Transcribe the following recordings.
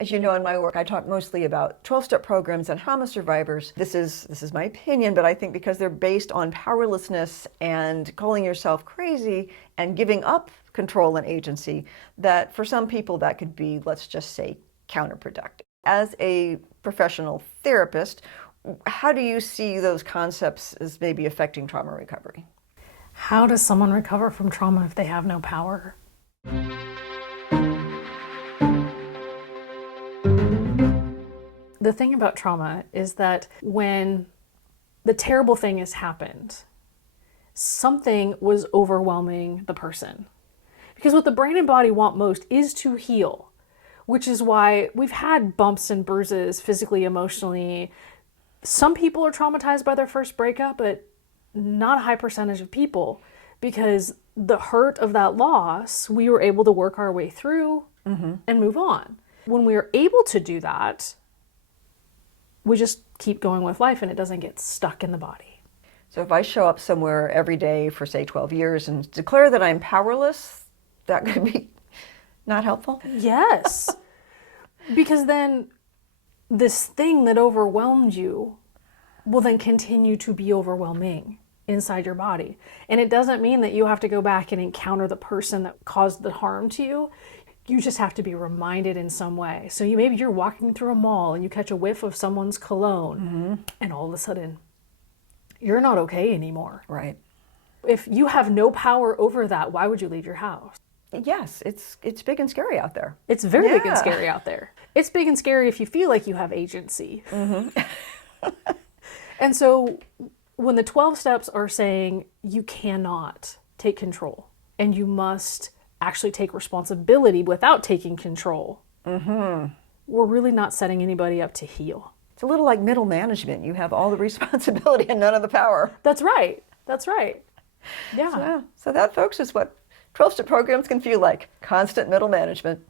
As you know, in my work, I talk mostly about 12-step programs and trauma survivors. This is my opinion, but I think because they're based on powerlessness and calling yourself crazy and giving up control and agency, that for some people that could be, let's just say, counterproductive. As a professional therapist, how do you see those concepts as maybe affecting trauma recovery? How does someone recover from trauma if they have no power? The thing about trauma is that when the terrible thing has happened, something was overwhelming the person. Because what the brain and body want most is to heal, which is why we've had bumps and bruises physically, emotionally. Some people are traumatized by their first breakup, but not a high percentage of people, because the hurt of that loss, we were able to work our way through and move on. When we are able to do that, we just keep going with life and it doesn't get stuck in the body. So if I show up somewhere every day for, say, 12 years and declare that I'm powerless, that could be not helpful? Yes. Because then this thing that overwhelmed you will then continue to be overwhelming inside your body. And it doesn't mean that you have to go back and encounter the person that caused the harm to you. You just have to be reminded in some way. So maybe you're walking through a mall and you catch a whiff of someone's cologne and all of a sudden you're not okay anymore. Right. If you have no power over that, why would you leave your house? Yes, it's big and scary out there. It's very big and scary out there. It's big and scary if you feel like you have agency. And so when the 12 steps are saying you cannot take control and you must actually take responsibility without taking control, we're really not setting anybody up to heal. It's a little like middle management. You have all the responsibility and none of the power. That's right. That's right. Yeah. So that, folks, is what 12-step programs can feel like. Constant middle management.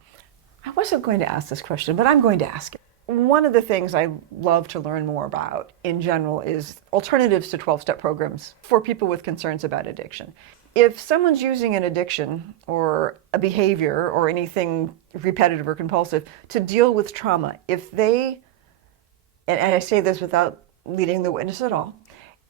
I wasn't going to ask this question, but I'm going to ask it. One of the things I love to learn more about in general is alternatives to 12-step programs for people with concerns about addiction. If someone's using an addiction or a behavior or anything repetitive or compulsive to deal with trauma, if they, and I say this without leading the witness at all,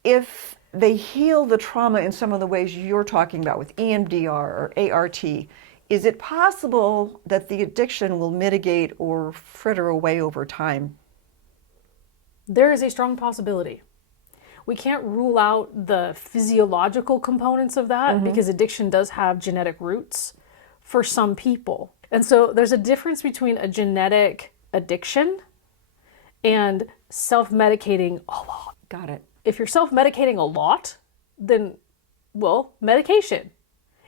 if they heal the trauma in some of the ways you're talking about with EMDR or ART, is it possible that the addiction will mitigate or fritter away over time? There is a strong possibility. We can't rule out the physiological components of that because addiction does have genetic roots for some people. And so there's a difference between a genetic addiction and self-medicating a lot. Got it. If you're self-medicating a lot, then, well, medication.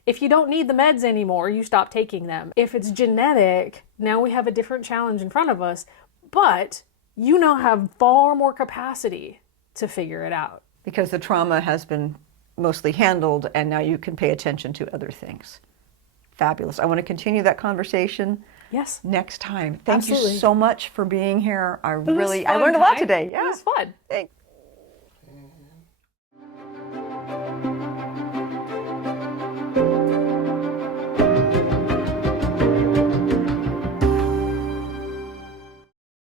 If you don't need the meds anymore, you stop taking them. If it's genetic, now we have a different challenge in front of us, but you now have far more capacity to figure it out. Because the trauma has been mostly handled and now you can pay attention to other things. Fabulous. I want to continue that conversation next time. Thank you so much for being here. I learned a lot today. Yeah. It was fun. Thanks.